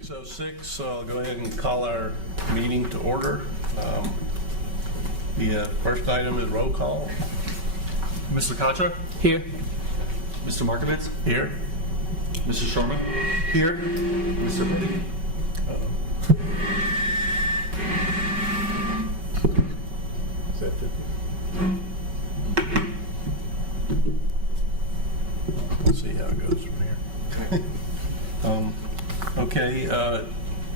6:06, so I'll go ahead and call our meeting to order. The first item is roll call. Mr. Katra? Here. Mr. Markovitz? Here. Mr. Sharma? Here. Mr. Brady? Is that it? We'll see how it goes from here. Okay,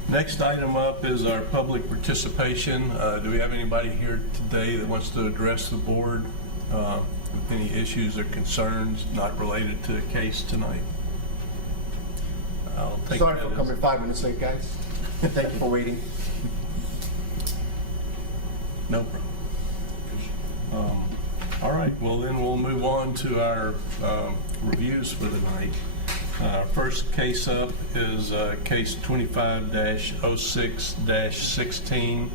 next item up is our public participation. Do we have anybody here today that wants to address the board with any issues or concerns not related to the case tonight? I'll take Sorry that for as- coming 5 minutes late, guys. Thank you for waiting. No problem. All right, well then we'll move on to our reviews for the night. First case up is case 25-06-16.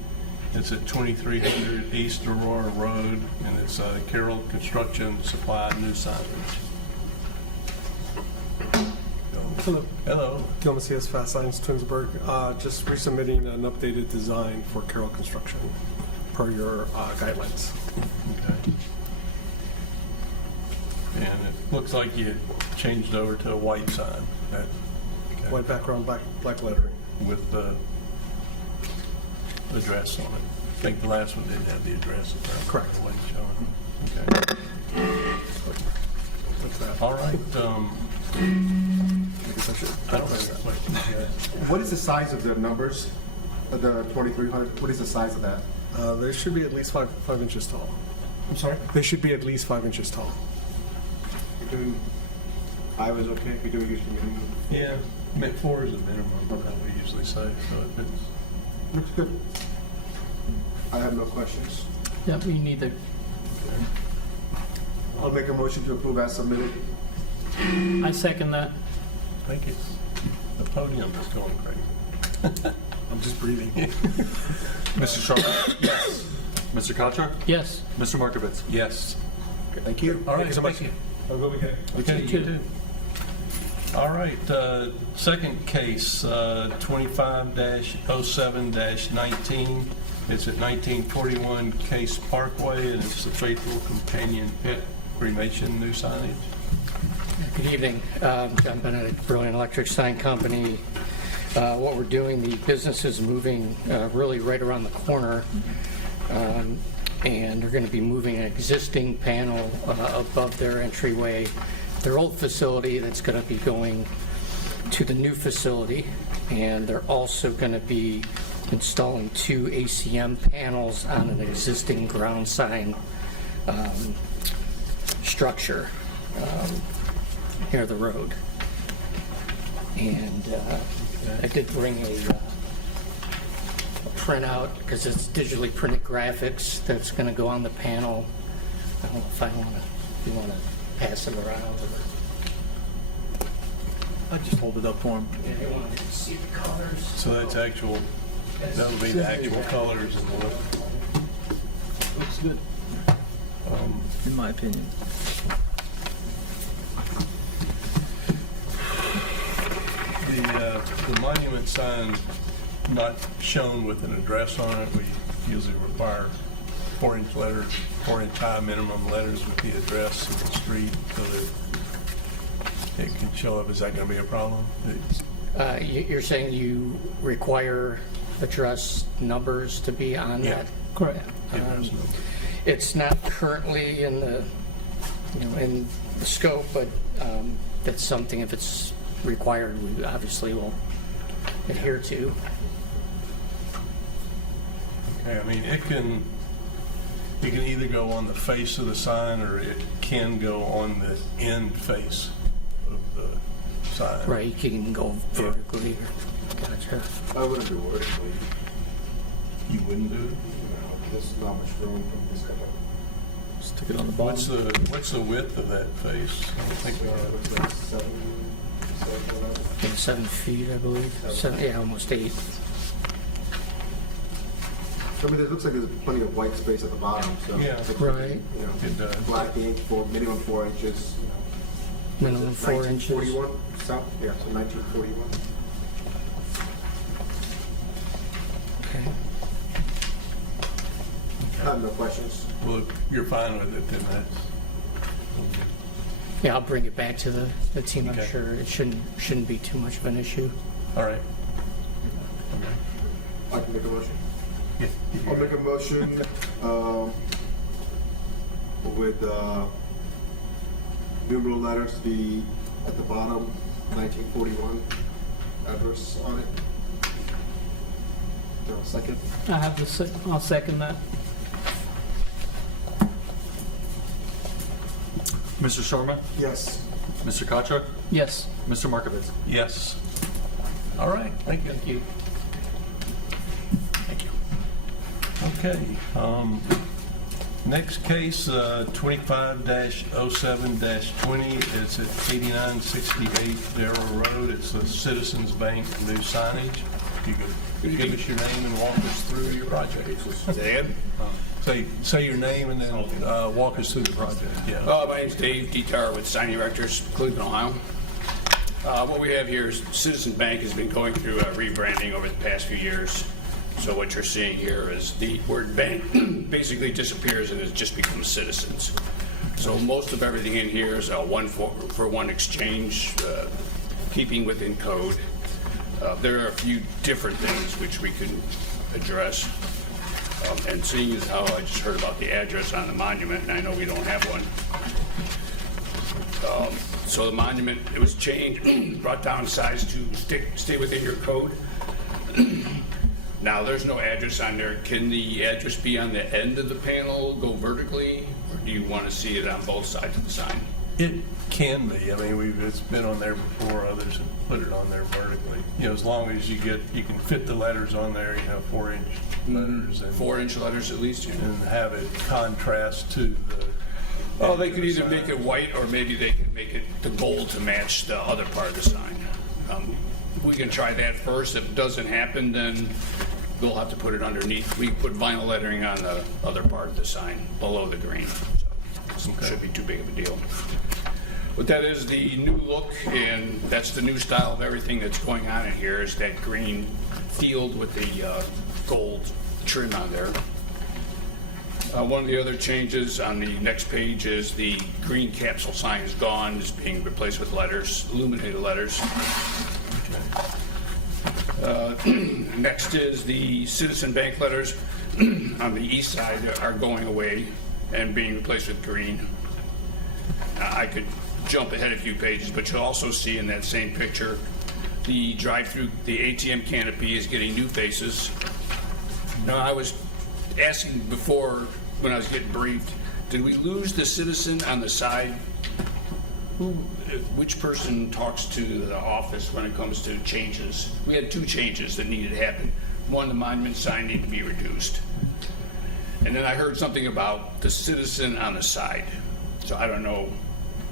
It's at 2300 East Aurora Road, and it's Carroll Construction Supply new signage. Hello, Hello. Gil Macias, Fast Signs, Twinsburg. Just resubmitting an updated design for Carroll Construction per your guidelines. Okay. And it looks like you changed over to a white sign. Okay. White background, black lettering. With the address on it. I think the last one didn't have the address. Correct. It wasn't showing. Okay. That's that. All right. I guess I should. I don't have any questions yet. What is the size of the numbers? Of the 2300? What is the size of that? They should be at least five inches tall. I'm sorry? They should be at least 5 inches tall. You're doing 5 is okay? You're doing usually minimum. Yeah, 4 is a minimum, that we usually say, so if it's, Looks good. I have no questions. Yep, we need the, I'll make a motion to approve as submitted. I second that. I think it's, the podium is going crazy. I'm just breathing. Mr. Sharma? Yes. Mr. Katra? Yes. Mr. Markovitz? Yes. Thank you. All right, Thank you so much. thank you. Have a good weekend. Okay, You you too. too. All right, second case, 25-07-19. It's at 1941 Case Parkway, and it's the Faithful Companion Pit cremation new signage. Good evening. John Bennett at Brilliant Electric Sign Company. What we're doing, the business is moving really right around the corner, and they're going to be moving an existing panel above their entryway, their old facility that's going to be going to the new facility, and they're also going to be installing 2 ACM panels on an existing ground sign structure near the road. And I did bring a printout because it's digitally printed graphics that's going to go on the panel. I don't know if you want to pass it around. I just hold it up for him. Yeah, you want to see the colors. So that's actual, that would be the actual colors and what. Looks good, in my opinion. The monument sign not shown with an address on it, we usually require 4-inch letters, 4-inch high minimum letters with the address of the street so that it can show up. Is that going to be a problem? You're saying you require address numbers to be on Yeah. that? Correct. Address number. It's not currently in the, in the scope, but that's something, if it's required, we obviously will adhere to. Okay, I mean, it can either go on the face of the sign or it can go on the end face of the sign. Right, you can go vertically. Gotcha. I wouldn't do vertically. You wouldn't do it? You know, there's not much room from this kind of. Stick it on the What's bottom. the width of that face? I don't think we got Looks like 7, whatever. I think 7 feet, I believe. Yeah, almost 8. I mean, it looks like there's plenty of white space at the bottom, so. Yeah. it's, Right. You know, It does. black ink for minimum 4 inches. Minimum 4 inches. 1941, south, yeah, so 1941. Okay. I have no questions. Well, if you're fine with it, then that's, Yeah, I'll bring it back to the team. I'm Okay. sure it shouldn't be too much of an issue. all right. I can make a motion. Yeah. I'll make a motion with numeral letters to be at the bottom, 1941 address on it. Is there a second? I have I'll second that. Mr. Shorma? Yes. Mr. Kachar? Yes. Mr. Markovitz? Yes. All right, thank you. Thank you. Thank you. Okay, next case, 25-07-20, it's at 8968 Darrell Road. It's the Citizens Bank new signage. You could give us your name and walk us through your project. Dave? Say your name and then walk us through the project. Yeah. My name's Dave Detar with Sign Erectors, Cleveland, Ohio. What we have here is Citizen Bank has been going through rebranding over the past few years. So what you're seeing here is the word bank basically disappears and it just becomes Citizens. So most of everything in here is a one-for-one exchange, keeping within code. There are a few different things which we can address. And seeing as how I just heard about the address on the monument, and I know we don't have one. So the monument, it was changed, brought down size to stay within your code. Now, there's no address on there. Can the address be on the end of the panel, go vertically, or do you want to see it on both sides of the sign? It can be. I mean, it's been on there before. Others have put it on there vertically. You know, as long as you can fit the letters on there. You know, 4-inch letters and 4-inch letters at least, yeah. and have it contrast to the. Well, they could either make it white or maybe they could make it the gold to match the other part of the sign. We can try that first. If it doesn't happen, then we'll have to put it underneath. We can put vinyl lettering on the other part of the sign below the green. So it shouldn't be too big of a deal. But that is the new look, and that's the new style of everything that's going on in here is that green field with the gold trim on there. One of the other changes on the next page is the green capsule sign is gone, is being replaced with letters, illuminated letters. Next is the Citizen Bank letters on the east side are going away and being replaced with green. I could jump ahead a few pages, but you'll also see in that same picture the drive-through, the ATM canopy is getting new faces. Now, I was asking before when I was getting briefed, did we lose the citizen on the side? Which person talks to the office when it comes to changes? We had 2 changes that needed to happen. One, the monument sign needed to be reduced. And then I heard something about the citizen on the side. So I don't know,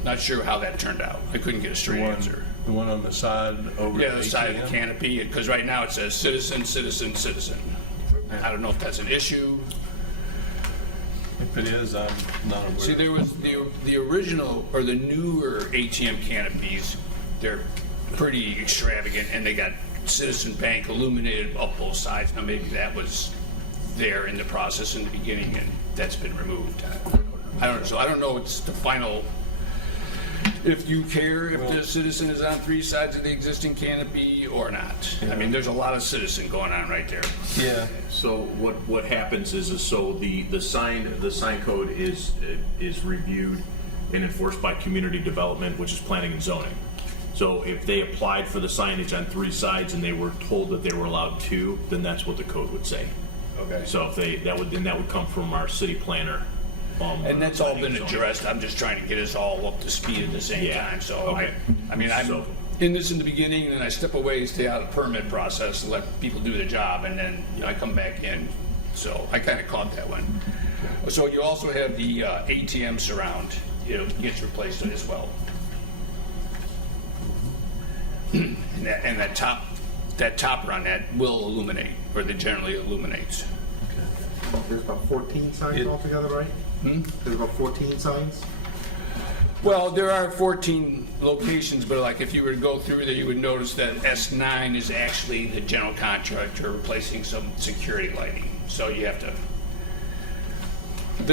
not sure how that turned out. I couldn't get a straight answer. The one on the side over. Yeah, the side of the canopy, because right now it says citizen, citizen, citizen. I don't know if that's an issue. If it is, I'm not aware. See, there was the original, or the newer ATM canopies, they're pretty extravagant, and they got Citizen Bank illuminated up both sides. Now, maybe that was there in the process in the beginning, and that's been removed. I don't know. So I don't know it's the final. If you care if the citizen is on 3 sides of the existing canopy or not. I mean, there's a lot of citizen going on right there. Yeah. So what happens is so the sign code is reviewed and enforced by community development, which is planning and zoning. So if they applied for the signage on 3 sides and they were told that they were allowed 2, then that's what the code would say. Okay. So if that would come from our city planner. And that's all planning been and zoning. addressed. I'm just trying to get us all up to speed at the same Yeah. time. So Okay. I mean, I'm So- in this in the beginning, and then I step away, stay out of the permit process, and let people do their job, and then I come back in. So I kind of caught that one. So you also have the ATM surround. It gets replaced as well. And that topper on that will illuminate, or that generally illuminates. There's about 14 signs altogether, right? There's about 14 signs? Well, there are 14 locations, but like if you were to go through there, you would notice that S9 is actually the general contractor replacing some security lighting. So you have to,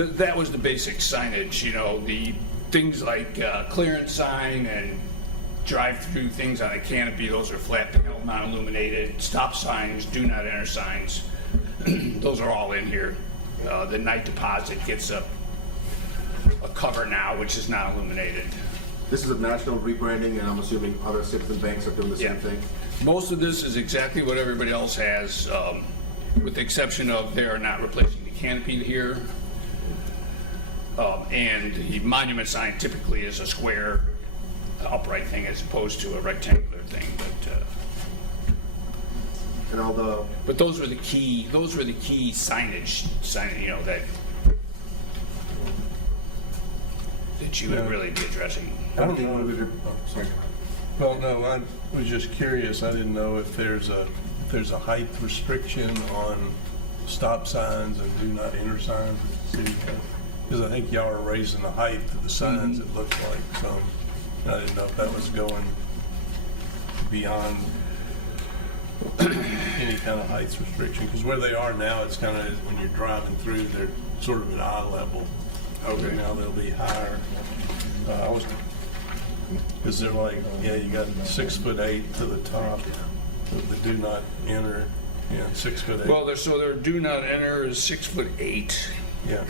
that was the basic signage, you know, the things like clearance sign and drive-through things on a canopy, those are flat panel, non-illuminated. Stop signs, do not enter signs, those are all in here. The night deposit gets a cover now, which is not illuminated. This is a national rebranding, and I'm assuming other citizen banks are doing the same Yeah. thing. Most of this is exactly what everybody else has, with the exception of they are not replacing the canopy here. And the monument sign typically is a square upright thing as opposed to a rectangular thing. And all the, But those were the key signage, you know, that you would Yeah. really be addressing. everything will be, sorry. Well, no, I was just curious. I didn't know if there's a height restriction on stop signs and do not enter signs at the city. Because I think y'all are raising the height of the signs, it looked like, so I didn't know if that was going beyond any kind of height restriction. Because where they are now, it's kind of, when you're driving through, they're sort of at eye level. Okay. Now they'll be higher. Because they're like, yeah, you got 6'8" to the top of the do not enter, 6'8". Well, their do not enter is 6'8". Yeah,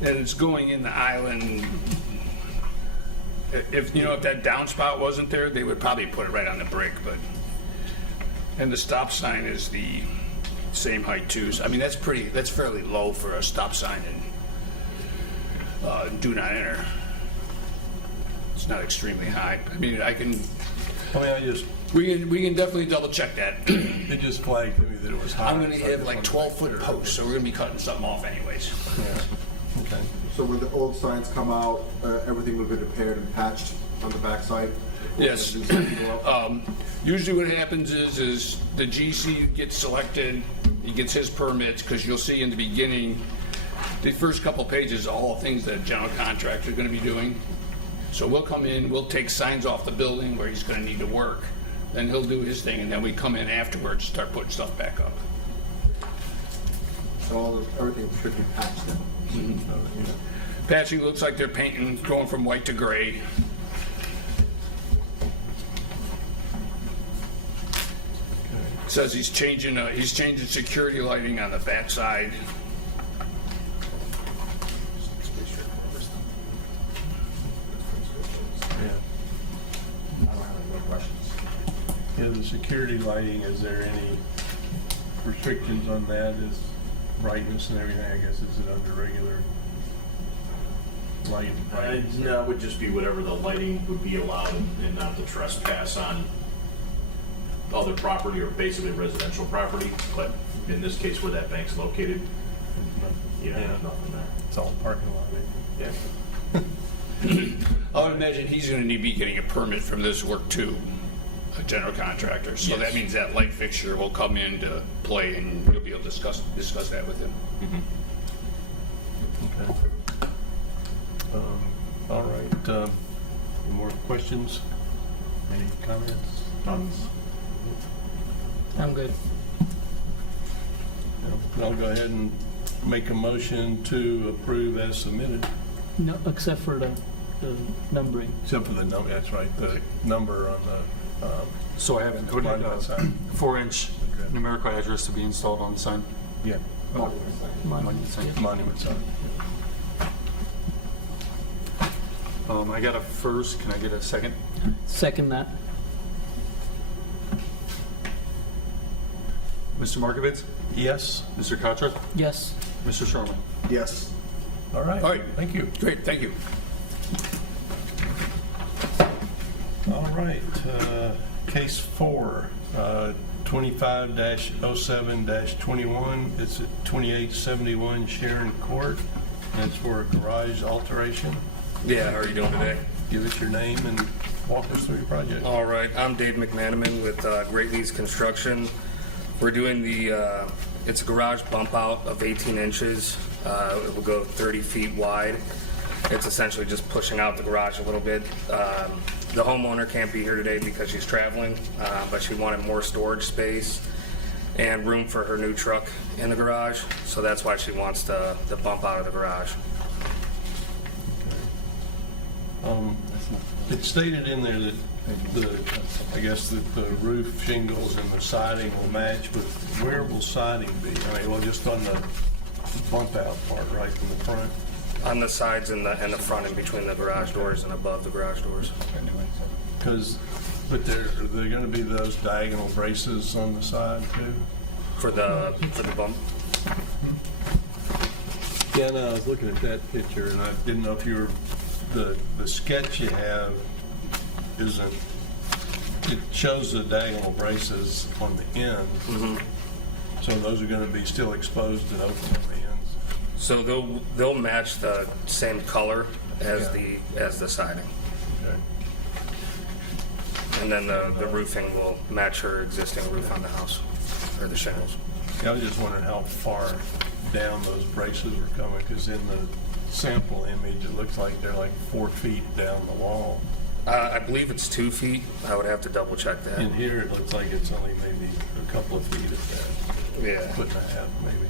And it's going in the island. If that downspout wasn't there, they would probably put it right on the brick, but. And the stop sign is the same height too. So, I mean, that's fairly low for a stop sign and do not enter. It's not extremely high. I mean, we can definitely double check that. it just flagged to me that it was high. I'm gonna have like 12-foot posts, so we're gonna be cutting something off anyways. Yeah, okay. So when the old signs come out, everything will be repaired and patched on the backside? Yes. When the new signs go up? Usually what happens is the GC gets selected, he gets his permits, because you'll see in the beginning, the first couple pages, all things that general contractor is going to be doing. So we'll come in, we'll take signs off the building where he's going to need to work, then he'll do his thing, and then we come in afterwards, start putting stuff back up. So everything should be patched then? Patching looks like they're painting, going from white to gray. Says he's changing security lighting on the backside. Yeah. I don't have any more questions. Yeah, the security lighting, is there any restrictions on that? Is brightness and everything, I guess, is it under regular light? No, it would just be whatever the lighting would be allowed and not to trespass on other property or basically residential property. But in this case, where that bank's located, there's nothing there. It's all parking lot. Yeah. I would imagine he's going to be getting a permit from this work too, a general contractor. So that means that light fixture will come into play, and you'll be able to discuss that with him. Okay. All right, any more questions? Any comments? Thoughts? I'm good. I'll go ahead and make a motion to approve as submitted. No, except for the numbering. Except for the number, that's right, the number on the So I have it noted, monument sign. 4-inch Okay. numerical address to be installed on the sign. Yeah, Monument sign. monument sign. I got a first, can I get a second? Second that. Mr. Markovitz? Yes, Mr. Katra? Yes. Mr. Sherman? Yes. all right. All right. Thank you. Great, thank you. All right, case 4, 25-07-21. It's at 2871 Sharon Court, and it's for a garage alteration. Yeah, how are you doing today? Give us your name and walk us through your project. All right, I'm Dave McManaman with Great Leads Construction. We're doing it's a garage bump out of 18 inches. It will go 30 feet wide. It's essentially just pushing out the garage a little bit. The homeowner can't be here today because she's traveling, but she wanted more storage space and room for her new truck in the garage, so that's why she wants to bump out of the garage. It stated in there that I guess that the roof shingles and the siding will match, but where will siding be? I mean, well, just on the bump out part, right in the front? On the sides and the front, in between the garage doors and above the garage doors. But are there going to be those diagonal braces on the side too? For the bump. Yeah, no, I was looking at that picture and I didn't know if you were, the sketch you have isn't, it shows the diagonal braces on the end. So those are going to be still exposed and open on the ends. So they'll match the same color as the siding. Okay. And then the roofing will match her existing roof on the house, or the shingles. Yeah, I was just wondering how far down those braces were coming, because in the sample image, it looks like they're like 4 feet down the wall. I believe it's 2 feet. I would have to double check that. In here, it looks like it's only maybe a couple of feet at that, Yeah, foot and a half maybe.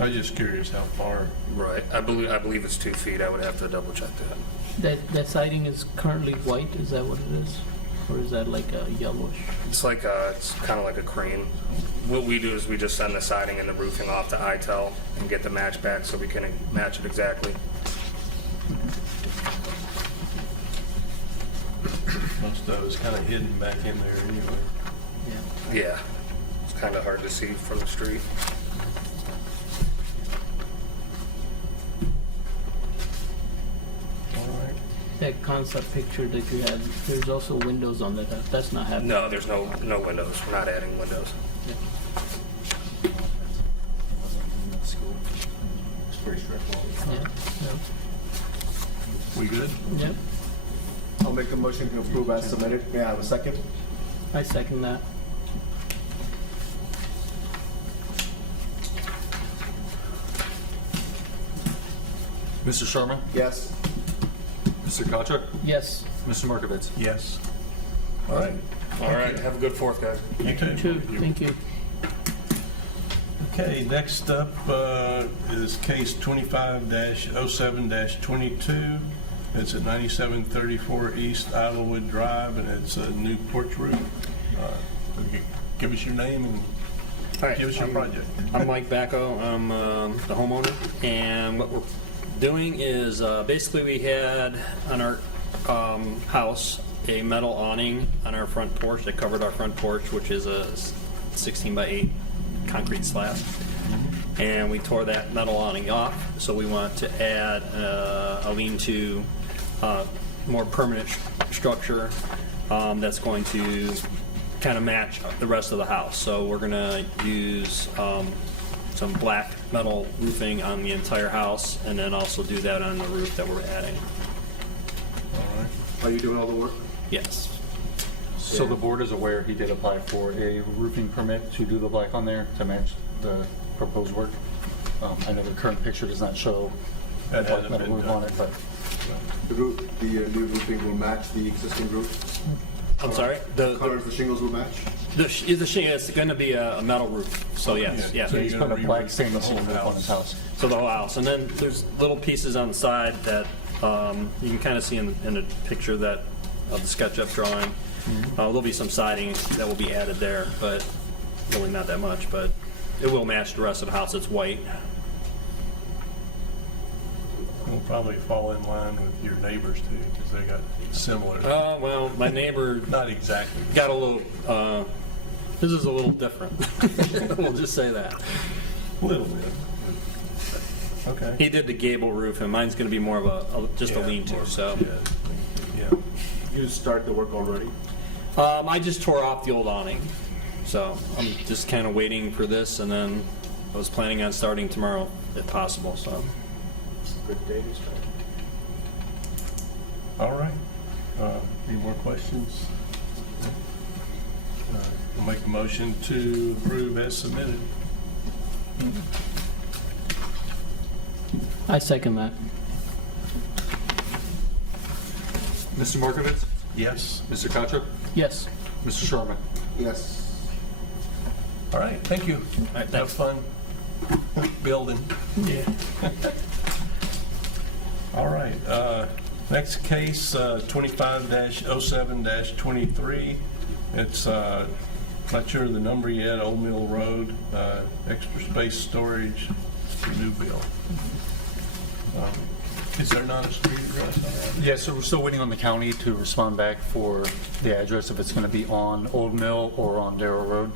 I was just curious how far. right. I believe it's 2 feet. I would have to double check that. That siding is currently white, is that what it is? Or is that like a yellowish? It's kind of like a cream. What we do is we just send the siding and the roofing off to ITEL and get the match back so we can match it exactly. Most of it's kind of hidden back in there anyway. Yeah, it's kind of hard to see from the street. All right. That concept picture that you had, there's also windows on that. That's not happening. No, there's no windows. We're not adding windows. It's pretty straightforward. Yeah. We good? Yep. I'll make a motion to approve as submitted. May I have a second? I second that. Mr. Sharma? Yes. Mr. Kachuk? Yes. Mr. Markovitz? Yes. All right. All right, have a good 4th, guys. You too. Two. Thank you. Okay, next up is case 25-07-22. It's at 9734 East Idlewood Drive, and it's a new porch roof. Give us your name and All right, give us your project. I'm Mike Bacco. I'm the homeowner, and what we're doing is basically we had on our house a metal awning on our front porch that covered our front porch, which is a 16 by 8 concrete slab. And we tore that metal awning off, so we want to add a lean-to, more permanent structure that's going to kind of match the rest of the house. So we're going to use some black metal roofing on the entire house, and then also do that on the roof that we're adding. All right. Are you doing all the work? Yes. So the board is aware he did apply for a roofing permit to do the black on there to match the proposed work. I know the current picture does not show That black hasn't metal been roof done. on it, but The new roofing will match the existing roof? I'm sorry? Colors, the shingles will match? The shingle, it's going to be a metal roof, so yes, Yeah. yeah. so he's you're put a gonna black re-roof stainless the steel whole roof on his house. So the whole house, and then there's little pieces on the side that you can kind of see in the picture that of the SketchUp drawing. There'll be some siding that will be added there, but really not that much. But it will match the rest of the house. It's white. We'll probably fall in line with your neighbors too, because they got similar. Well, my neighbor Not exactly. got a little. His is a little different. We'll just say that. A little bit. Okay. He did the gable roof, and mine's going to be more of just a Yeah, lean-to. more- So Yeah. You start the work already? I just tore off the old awning, so I'm just kind of waiting for this, and then I was planning on starting tomorrow if possible. So Good day to start. All right. Any more questions? I'll make a motion to approve as submitted. I second that. Mr. Markovitz? Yes. Mr. Kachuk? Yes. Mr. Sherman? Yes. All right, thank you. Have fun building. Yeah. All right, next case, 25-07-23. It's, not sure of the number yet, Old Mill Road, extra space storage, new build. Is there not a street address on that? Yeah, so we're still waiting on the county to respond back for the address, if it's going to be on Old Mill or on Darrow Road.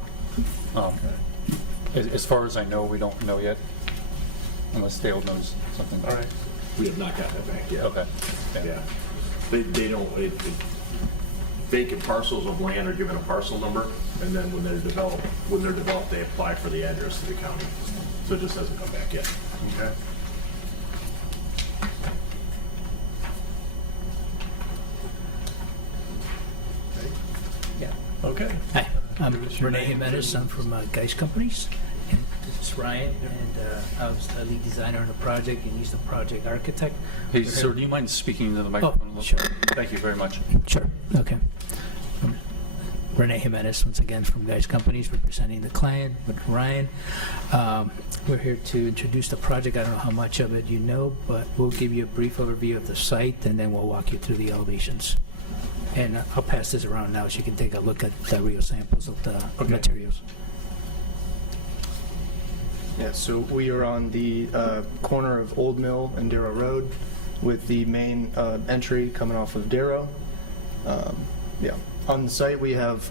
As far as I know, we don't know yet, unless Dale knows something. All right. We have not gotten that back yet. Okay. Yeah. They don't, vacant parcels of land are given a parcel number, and then when they're developed, they apply for the address to the county. So it just hasn't come back yet. Okay. Yeah. Okay. Hi, I'm Give us your Renee name, Jimenez. please. I'm from Geist Companies. And this is Ryan, and I was the lead designer on the project, and he's the project architect. Hey, sir, do you mind speaking into the microphone a little? sure. Thank you very much. Sure, okay. Renee Jimenez, once again, from Geist Companies, representing the client with Ryan. We're here to introduce the project. I don't know how much of it you know, but we'll give you a brief overview of the site, and then we'll walk you through the elevations. And I'll pass this around now so you can take a look at the real samples of the materials. Yeah, so we are on the corner of Old Mill and Darrow Road with the main entry coming off of Darrow. Yeah. On the site, we have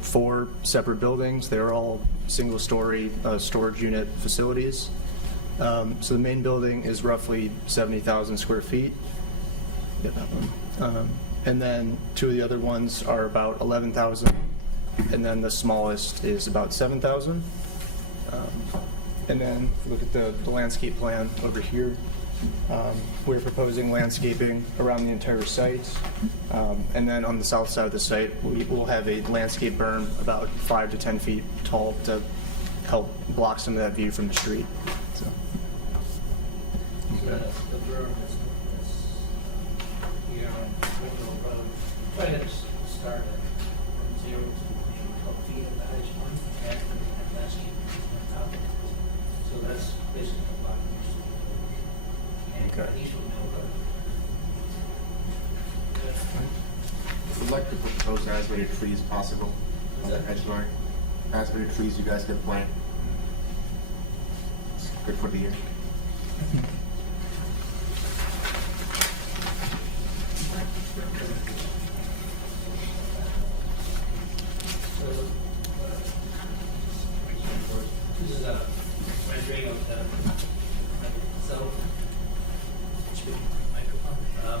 4 separate buildings. They're all single-story storage unit facilities. So the main building is roughly 70,000 square feet. Get that one. And then 2 of the other ones are about 11,000, and then the smallest is about 7,000. And then if you look at the landscape plan over here, we're proposing landscaping around the entire site. And then on the south side of the site, we will have a landscape berm about 5 to 10 feet tall to help block some of that view from the street. So. Okay. Right at the start, from 0 to 12 feet of that edge point, and landscape on top. So that's basically a block. Okay. We'd like to propose as many trees possible on the edge line. As many trees you guys can plant. It's good for the year. This is a rendering of the microphone.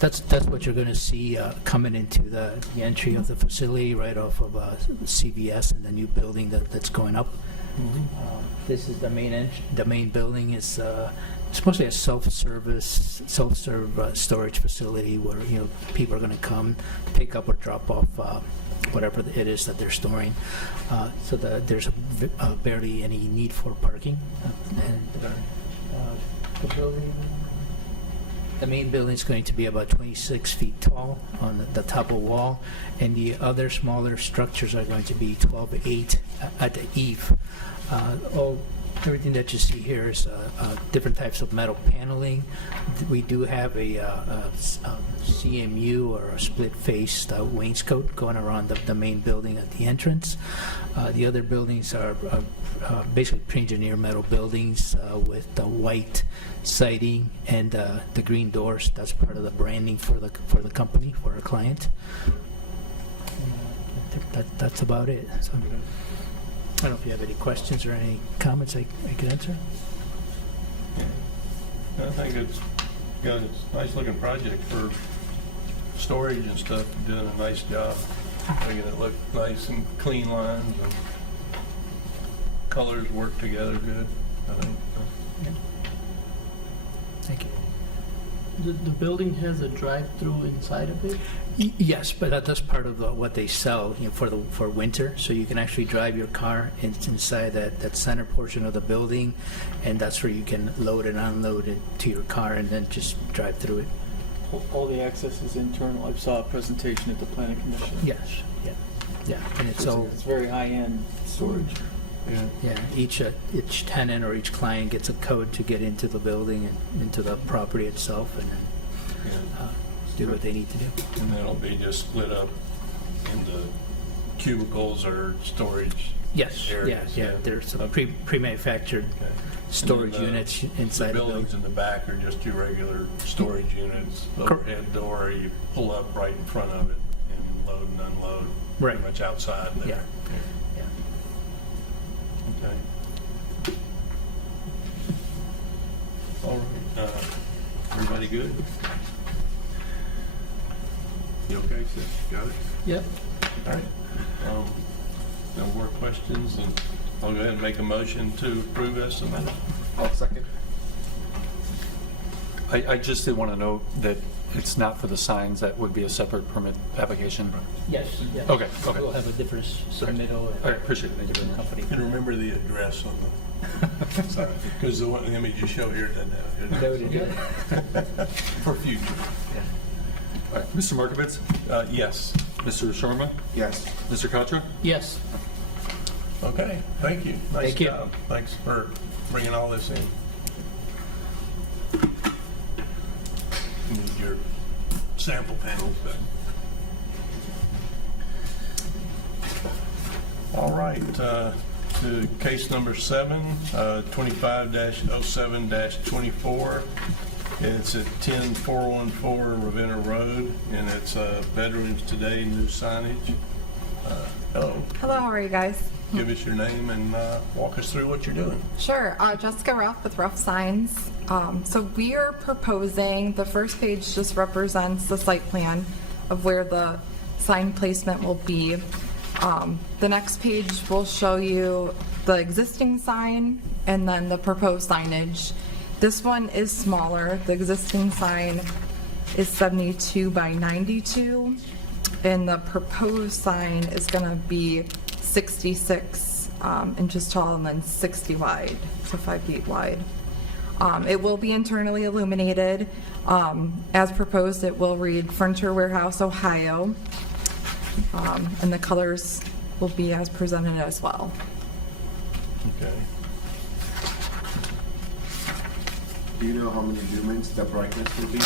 That's what you're going to see coming into the entry of the facility right off of CVS and the new building that's going up. This is the main building. Is it's mostly a self-serve storage facility where people are going to come pick up or drop off whatever it is that they're storing. So there's barely any need for parking. And the building. The main building is going to be about 26 feet tall on the top of the wall, and the other smaller structures are going to be 12-8 at the eave. Everything that you see here is different types of metal paneling. We do have a CMU or a split-faced wainscot going around the main building at the entrance. The other buildings are basically pre-engineered metal buildings with the white siding and the green doors. That's part of the branding for the company, for our client. I think that's about it. So, I don't know if you have any questions or any comments I could answer. I think it's a nice looking project for storage and stuff. You're doing a nice job making it look nice and clean lines and colors work together good. I think. Thank you. The building has a drive-through inside of it? Yes, but that's part of what they sell for winter. So you can actually drive your car inside that center portion of the building, and that's where you can load and unload it to your car and then just drive through it. All the access is internal. I saw a presentation at the planning commission. Yes, yeah, and it's all, It's very high-end storage. yeah, each tenant or each client gets a code to get into the building and into the property itself, and then do what they need to do. And then it'll be just split up into cubicles or storage Yes, areas? yeah, there's some Okay. pre-manufactured Okay. storage And then units the inside the buildings building. in the back are just your regular storage units, overhead door, you pull up right in front of it and load and unload, pretty Right. much outside there. Yeah. Okay. All right, everybody good? You okay, Sid? Got it? Yep. All right. No more questions, and I'll go ahead and make a motion to approve as submitted. I'll second. I just did want to note that it's not for the signs, that would be a separate permit application. Yes, yes. Okay, okay. We'll have a different submittal. All right, appreciate it, thank you very much. Company. And remember the address on the, because the one image you show here doesn't have That it. would do it. For future. All right, Mr. Markovitz? Yes. Mr. Sharma? Yes. Mr. Katra? Yes. Okay, thank you. Nice Thank you. job. Thanks for bringing all this in. Need your sample panels back. All right, to case number 7, 25-07-24. It's at 10414 Ravenna Road, and it's Veterans Today new signage. Hello. Hello, how are you guys? Give us your name and walk us through what you're doing. Sure, Jessica Ruff with Ruff Signs. So we are proposing, the first page just represents the site plan of where the sign placement will be. The next page will show you the existing sign and then the proposed signage. This one is smaller. The existing sign is 72 by 92, and the proposed sign is going to be 66 inches tall and then 60 wide, so 5 feet wide. It will be internally illuminated. As proposed, it will read Furniture Warehouse, Ohio, and the colors will be as presented as well. Okay. Do you know how many lumens the brightness will be?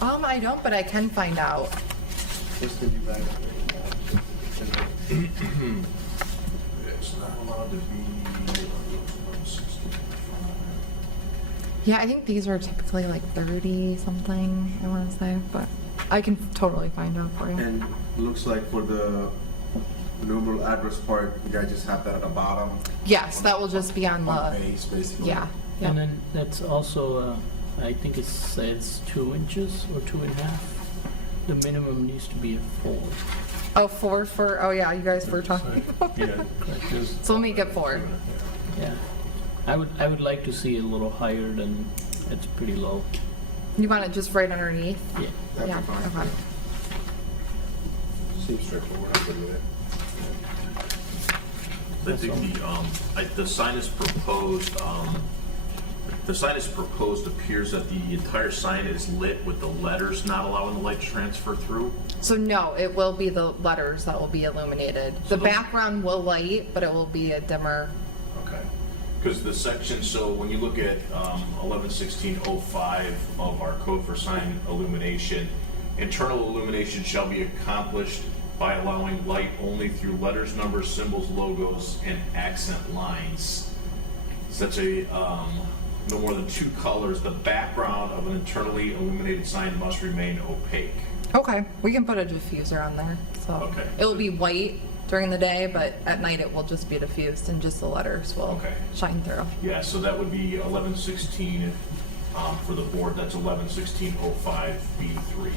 I don't, but I can find out. What's the new value? It's not allowed to be 65. Yeah, I think these are typically like 30 something, I want to say, but I can totally find out for you. And looks like for the numeral address part, you guys just have that at the bottom? Yes, that will just be on On the, base, basically? yeah. And then that's also, I think it says 2 inches or 2.5. The minimum needs to be a 4. Oh, 4 for, oh yeah, you guys were talking. Yeah. So we'll make it 4. Yeah. I would like to see a little higher than, it's pretty low. You want it just right underneath? Yeah. That'd Yeah, be fine. okay. Seems straightforward, I'm good with it. The sign is proposed, appears that the entire sign is lit with the letters not allowing the light to transfer through. So no, it will be the letters that will be illuminated. The background will light, but it will be a dimmer. Okay. Because the section, so when you look at 111605 of our code for sign illumination, internal illumination shall be accomplished by allowing light only through letters, numbers, symbols, logos, and accent lines. Such a no more than 2 colors. The background of an internally illuminated sign must remain opaque. Okay, we can put a diffuser on there. So Okay. it will be white during the day, but at night it will just be diffused and just the letters will Okay. shine through. Yeah, so that would be 1116 for the board. That's 111605B3.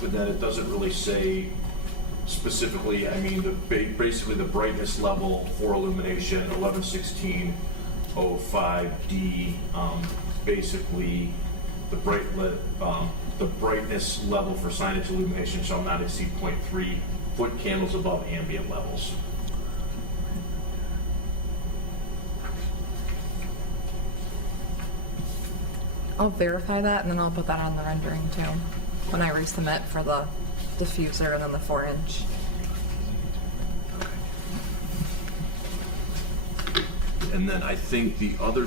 But then it doesn't really say specifically, I mean, basically the brightness level for illumination, 111605D, basically the brightness level for signage illumination shall not exceed 0.3 foot candles above ambient levels. I'll verify that, and then I'll put that on the rendering too, when I resubmit for the diffuser and then the 4-inch. And then I think the other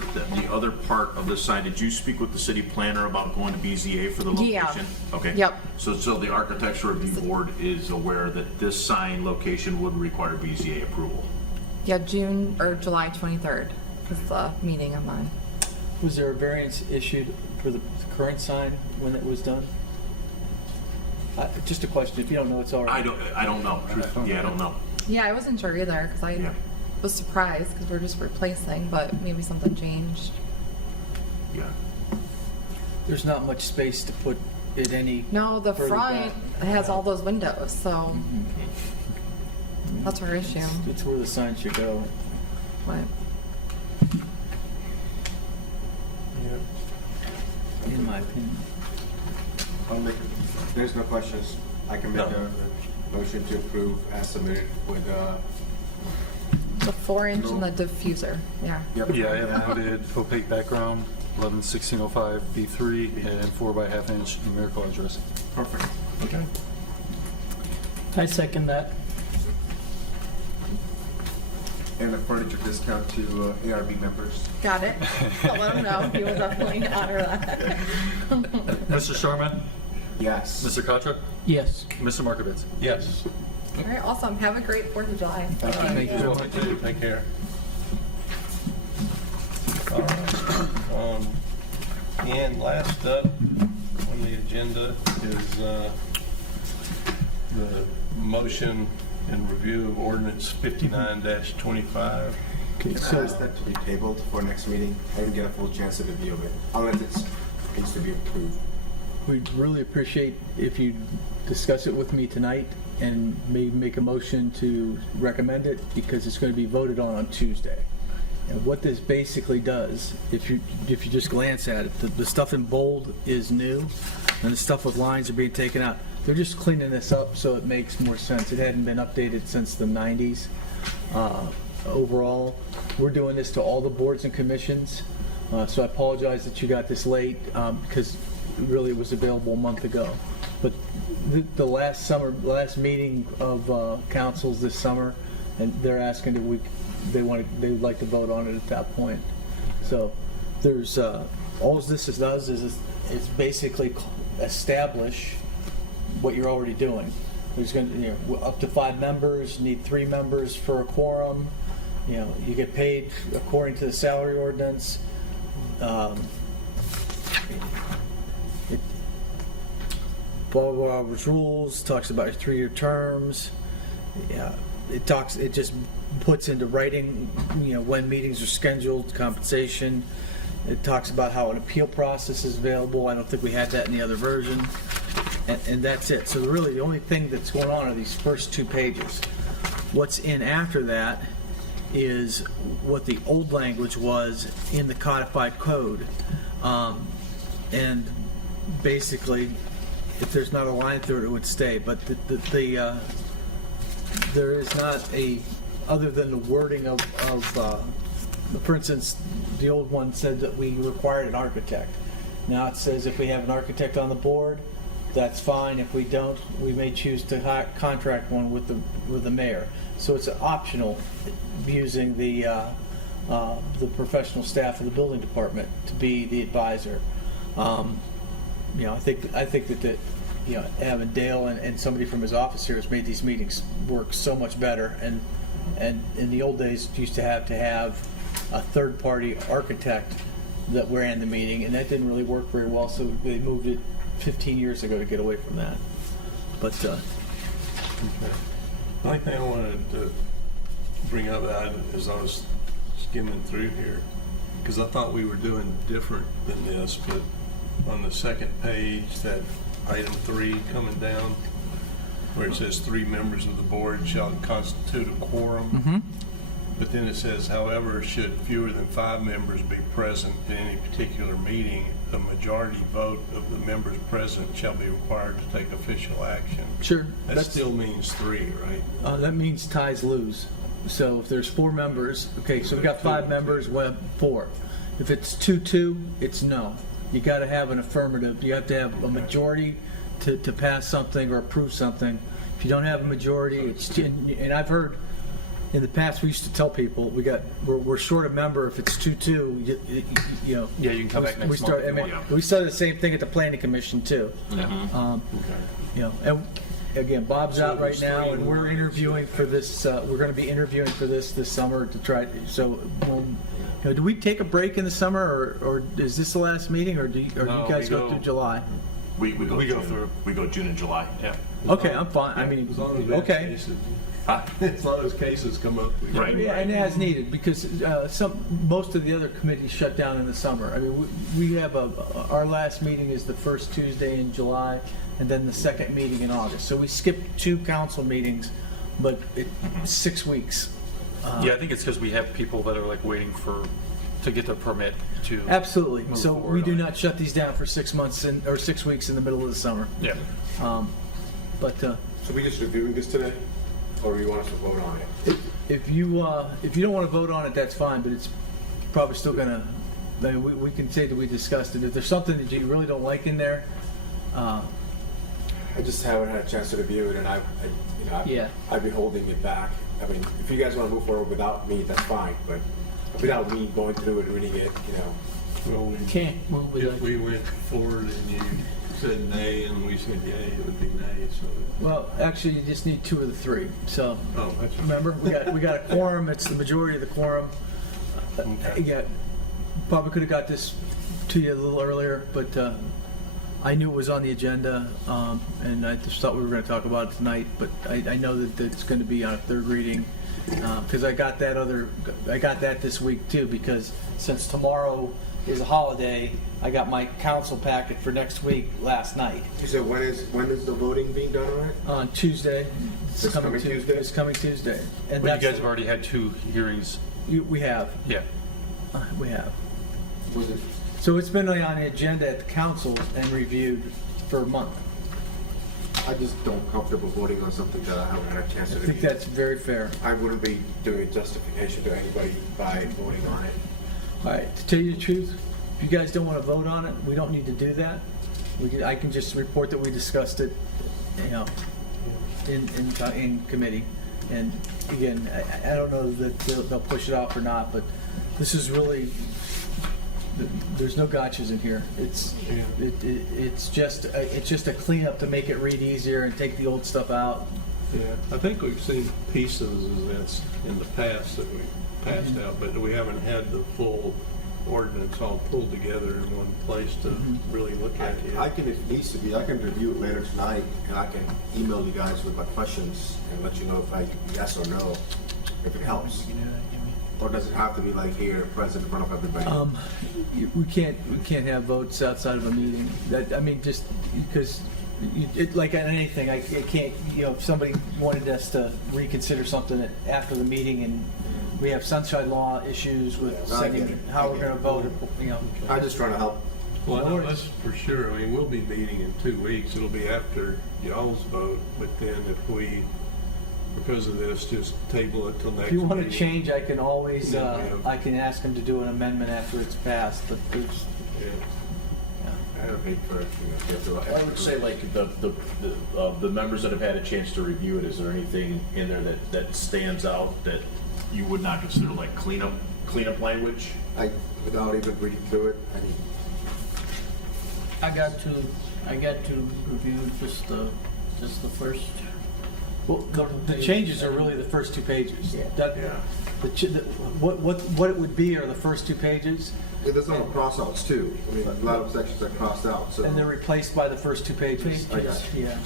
part of the sign, did you speak with the city planner about going to BZA for the location? Yeah. Okay. Yep. So the Architecture Review Board is aware that this sign location would require BZA approval? Yeah, June or July 23rd is the meeting I'm on. Was there a variance issued for the current sign when it was done? Just a question, if you don't know, it's all right. I don't know. Yeah, I don't know. Yeah, I wasn't sure either, because I Yeah. was surprised, because we're just replacing, but maybe something changed. Yeah. There's not much space to put it any. No, the further front back. has all those windows, so that's our issue. It's where the sign should go. What? In my opinion. There's no questions. I can make a motion to approve as submitted with, The 4-inch and the diffuser, yeah. Yeah, I have noted opaque background, 11/1605 B3, and 4x1/2 inch numerical address. perfect. Okay. I second that. And a furniture discount to ARB members. Got it. I'll let him know. He will definitely honor that. Mr. Sharma? Yes. Mr. Katra? Yes. Mr. Markovitz? Yes. All right, awesome. Have a great 4th of July. Thank you. Well, too. Take care. All right. And last up on the agenda is the motion and review of ordinance 59-25. Okay, Can I so ask that to be tabled for next meeting? I didn't get a full chance to review it, unless it needs to be approved. We'd really appreciate if you discuss it with me tonight and maybe make a motion to recommend it, because it's going to be voted on Tuesday. And what this basically does, if you just glance at it, the stuff in bold is new, and the stuff with lines are being taken out. They're just cleaning this up so it makes more sense. It hadn't been updated since the 90s. Overall, we're doing this to all the boards and commissions, so I apologize that you got this late, because really it was available a month ago. But the last meeting of councils this summer, and they're asking that they would like to vote on it at that point. So there's all this does is it's basically establish what you're already doing. There's going to up to 5 members, need 3 members for a quorum. You get paid according to the salary ordinance. Robert's rules talks about 3-year terms. Yeah, it just puts into writing, when meetings are scheduled, compensation. It talks about how an appeal process is available. I don't think we had that in the other version. And that's it. So really the only thing that's going on are these first 2 pages. What's in after that is what the old language was in the codified code. And basically, if there's not a line through it, it would stay. But there is not other than the wording of for instance, the old one said that we required an architect. Now it says if we have an architect on the board, that's fine. If we don't, we may choose to contract one with the mayor. So it's optional, using the professional staff of the building department to be the advisor. I think that having Dale and somebody from his office here has made these meetings work so much better. And in the old days, used to have a third-party architect that ran the meeting, and that didn't really work very well. So they moved it 15 years ago to get away from that. But Okay. The only thing I wanted to bring up as I was skimming through here, because I thought we were doing different than this, but on the second page, that item 3 coming down, where it says 3 members of the board shall constitute a quorum. But then it says, however, should fewer than 5 members be present in any particular meeting, a majority vote of the members present shall be required to take official action. sure, That still means 3, right? that means ties lose. So if there's 4 members, okay, so we've got 5 members, 4. If it's 2-2, it's no. you got to have an affirmative. You have to have a majority to pass something or approve something. If you don't have a majority, and I've heard in the past, we used to tell people we're short a member if it's 2-2. You know. Yeah, you can come back next month if you want. We started the same thing at the planning commission too. Yeah. You know, and again, Bob's out right now, and we're interviewing for this. We're going to be interviewing for this summer to try. So, when, you know, do we take a break in the summer, or is this the last meeting, or do you guys go through July? We go June and July. Yeah. Okay, I'm fine. I mean, As long as we have okay. cases. As long as cases come up. Right. Yeah, and as needed, because most of the other committees shut down in the summer. I mean, we have our last meeting is the first Tuesday in July, and then the second meeting in August. So we skipped 2 council meetings, but 6 weeks. Yeah, I think it's because we have people that are like waiting to get their permit to. Absolutely. move So forward we do on it. not shut these down for 6 months or 6 weeks in the middle of the summer. Yeah. But So we just reviewing this today, or you want us to vote on it? if you don't want to vote on it, that's fine. But it's probably still gonna. I mean, we can say that we discussed it. If there's something that you really don't like in there, I just haven't had a chance to review it, and I'd be holding it back. I mean, if you guys want to move forward without me, that's fine, but without me going through it, reading it, you know. Well, we Can't move if without. we went forward and you said nay and we said yay, it would be nay, so. well, actually, you just need 2 of the 3. So Oh, that's. remember, we got a quorum. It's the majority of the quorum. Yeah, probably could have got this to you a little earlier, but I knew it was on the agenda, and I just thought we were going to talk about it tonight. But I know that it's going to be on a 3rd reading because I got that this week too. Because since tomorrow is a holiday, I got my council packet for next week last night. You said when is the voting being done on it? On Tuesday. This coming Tuesday? It's coming Tuesday. And But you that's guys have already had 2 hearings. we have. Yeah. We have. Was it? So it's been on the agenda at the council and reviewed for a month. I just don't comfortable voting on something that I haven't had a chance I to think review. that's very fair. I wouldn't be doing a justification to anybody by voting on it. All right, to tell you the truth, if you guys don't want to vote on it, we don't need to do that. I can just report that we discussed it, you know, in committee. And again, I don't know that they'll push it off or not, but this is really, there's no gotchas in here. It's just a cleanup to make it read easier and take the old stuff out. Yeah, I think we've seen pieces of this in the past that we passed out, but we haven't had the full ordinance all pulled together in one place to really look at it. I can, if it needs to be, I can review it later tonight, and I can email you guys with my questions and let you know if I yes or no, if it helps. Or does it have to be like here, present in front of everybody? We can't have votes outside of a meeting. I mean, just because, like on anything, I can't, you know, if somebody wanted us to reconsider something after the meeting and we have sunshine law issues with Yeah, I get setting it. how I we're get going it. to vote, you know. I'm just trying to help. Well, no, that's for sure. I mean, we'll be meeting in 2 weeks. It'll be after y'all's vote, but then if we, because of this, just table it till next If you want to meeting. change, I can always, Yeah, we have- I can ask them to do an amendment after it's passed, but there's, Yeah. I don't hate for, you know, I would say like the members that have had a chance to review it, is there anything in there that stands out that you would not consider like cleanup language? without even reading through it, I mean, I got to review just the first. well, the changes are really the first 2 pages. Yeah. What it would be are the first 2 pages, there's some crossouts too. I mean, a lot of sections are crossed out, so. and they're replaced by the first 2 pages. I got you. Yeah.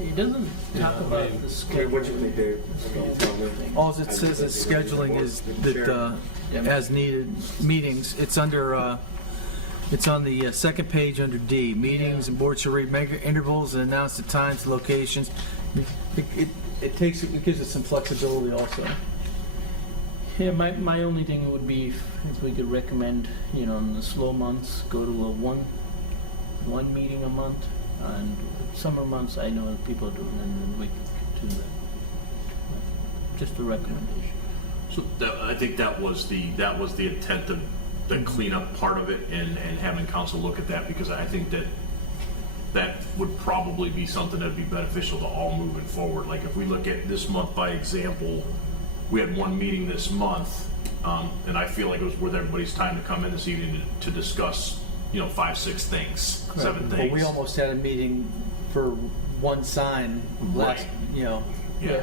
It doesn't talk I about mean, the I schedule. mean, what you think, Dave? I mean, you tell me. All it says is scheduling is that as needed meetings. It's under. It's on the second page under D. Meetings and boards shall read mega intervals and announce the times, locations. It gives it some flexibility also. Yeah, my only thing would be if we could recommend, you know, in the slow months, go to a one meeting a month, and summer months, I know that people are doing, and then we could do that. Just a recommendation. So I think that was the intent the cleanup part of it and having council look at that, because I think that would probably be something that'd be beneficial to all moving forward. Like if we look at this month by example, we had one meeting this month, and I feel like it was worth everybody's time to come in this evening to discuss, 5, 6 things, 7 But things. we almost had a meeting for one sign last, Right. Yeah.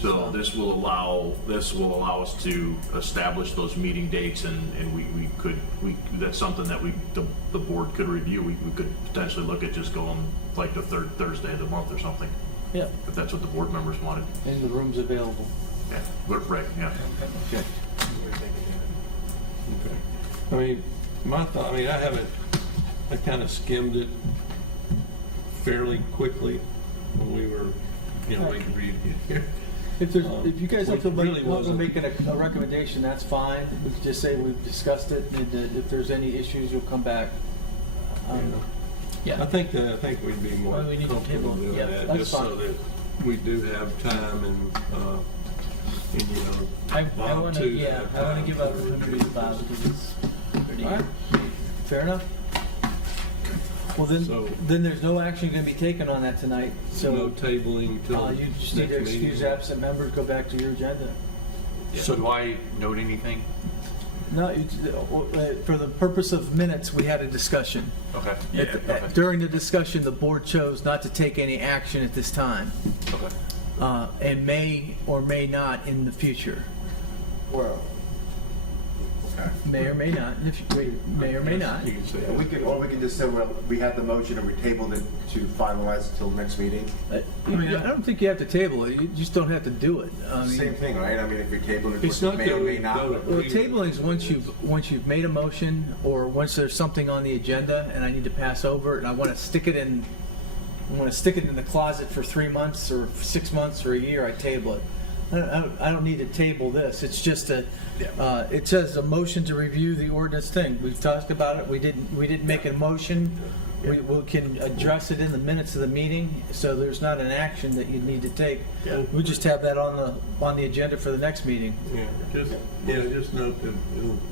So this will allow us to establish those meeting dates, and that's something that the board could review. We could potentially look at just going like the third Thursday of the month or something, Yeah, if that's what the board members wanted. and the room's available. Yeah, but right, yeah. Okay. I mean, my thought, I kind of skimmed it fairly quickly when we were, waiting for you to get here. If you guys don't feel Really comfortable wasn't. making a recommendation, that's fine. We can just say we've discussed it, and that if there's any issues, you'll come back. I think we'd be more Well, we need to comfortable table it. doing Yeah, that, that's just so fine. that we do have time and I Bob want too. to give opportunity to Bob because it's pretty. All right, fair enough. Well, So- then there's no action going to be taken on that tonight, No so tabling till you just need to next excuse meeting. absent members, go back to your agenda. So do I note anything? No, for the purpose of minutes, we had a discussion. Okay. During the discussion, the board chose not to take any action at this time, Okay. and may or may not in the future. Well, May or may not, may or may not. You can say we could, or we can just say, well, we had the motion and we tabled it to finalize until next meeting. I don't think you have to table it, you just don't have to do it. I mean, Same thing, right? I mean, if we table it, It's we not may or that may we not. don't Well, agree. tabling is once you've made a motion, or once there's something on the agenda and I need to pass over it, and I want to stick it in the closet for 3 months or 6 months or a year, I table it. I don't need to table this. It's just it says a motion to review the ordinance thing. We've talked about it. We didn't make a motion. We can address it in the minutes of the meeting, so there's not an action that you need to take. Yeah. We just have that on the agenda for the next meeting. Just note that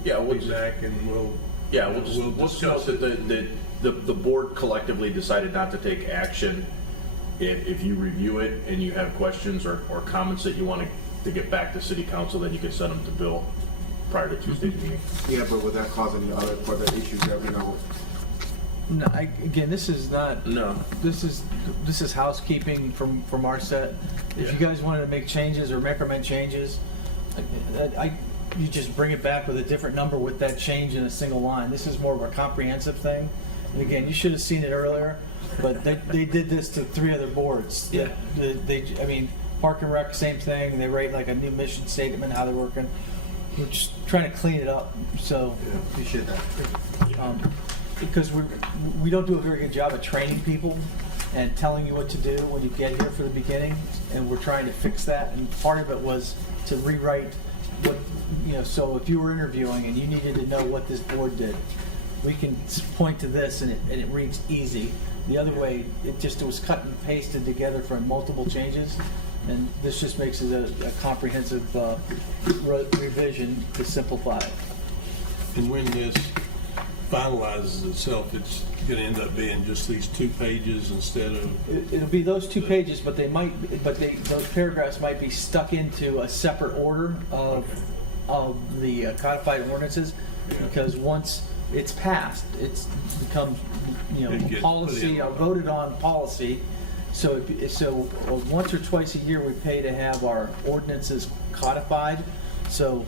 Yeah, it'll we'll be just- back and we'll We'll just note that the board collectively decided not to take action. If you review it and you have questions or comments that you want to get back to city council, then you can send them to Bill prior to Tuesday's meeting. Yeah, but would that cause any other further issues that we know? No, again, this is not. No. This is housekeeping from our set. If you guys wanted to make changes or recommend changes, you just bring it back with a different number with that change in a single line. This is more of a comprehensive thing. And again, you should have seen it earlier, but they did this to 3 other boards. Yeah. Park and Rec, same thing. They write like a new mission statement, how they're working. We're just trying to clean it up. So. Appreciate that. Because we don't do a very good job of training people and telling you what to do when you get here for the beginning, and we're trying to fix that. And part of it was to rewrite what, so if you were interviewing and you needed to know what this board did, we can point to this and it reads easy. The other way, it was cut and pasted together from multiple changes, and this just makes it a comprehensive revision to simplify it. And when this finalizes itself, it's going to end up being just these 2 pages instead of. It'll be those 2 pages, but those paragraphs might be stuck into a separate order of the codified ordinances, because once it's passed, it's becomes It gets policy, put in. voted on policy. So once or twice a year we pay to have our ordinances codified. So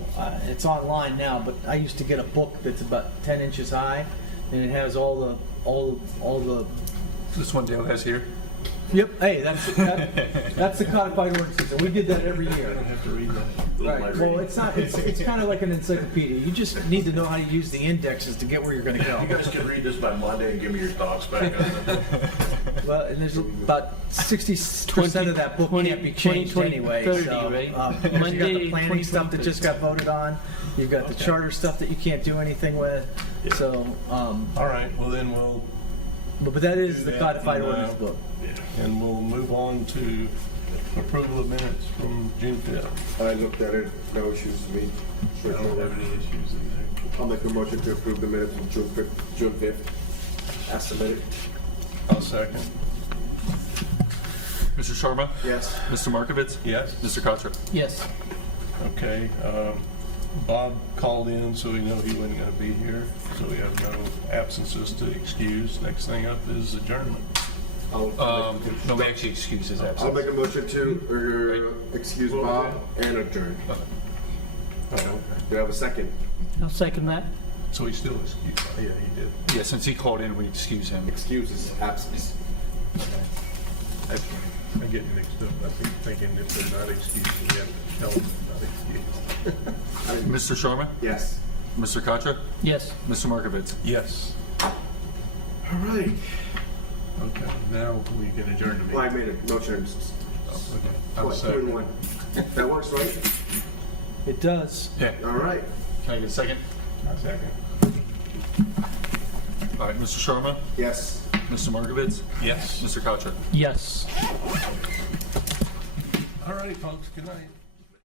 it's online now, but I used to get a book that's about 10 inches high, and it has all the. This one Dale has here? Yep. Hey, that's the codified ordinances, and we did that every year. I don't have to read that. Right. Well, it's not. It's kind of like an encyclopedia. You just need to know how to use the indexes to get where you're going to go. You guys can read this by Monday and give me your thoughts back on it. Well, and there's about 60% of that book can't be changed 20, anyway. 30, so, right? because you got the Monday, planning stuff that 20, just got voted on. You've got the charter stuff that you can't do anything with. Yeah. So, All right, well then we'll, but that is Do the that, codified and, ordinance book. and we'll move on to approval of minutes from June 5th. I looked at it, no issues to me. I don't have any issues in there. I'll make a motion to approve the minutes from June 5th, as submitted. I'll second. Mr. Sharma? Yes. Mr. Markovitz? Yes? Mr. Katra? Yes. Okay, Bob called in, so we know he wasn't gonna be here, so we have no absences to excuse. Next thing up is adjournment. No, we actually excuse his I'll absence. make a motion to excuse Bob and adjourn. Do I have a second? I'll second that. So he still excused, oh, yeah, he did. Yeah, since he called in, we excuse him. Excuse his absence. I'm getting mixed up. I keep thinking if they're not excused, we have to tell them they're not excused. Mr. Sharma? Yes. Mr. Katra? Yes. Mr. Markovitz? Yes. All right. Okay, now we can adjourn the meeting. Well, I made a motion. Oh, okay. I'm What, 2 in second. 1? That works, right? It does. Yeah. All right. Can I get a second? I'm second. All right, Mr. Sharma? Yes. Mr. Markovitz? Yes. Mr. Katra? Yes. All right, folks, good night.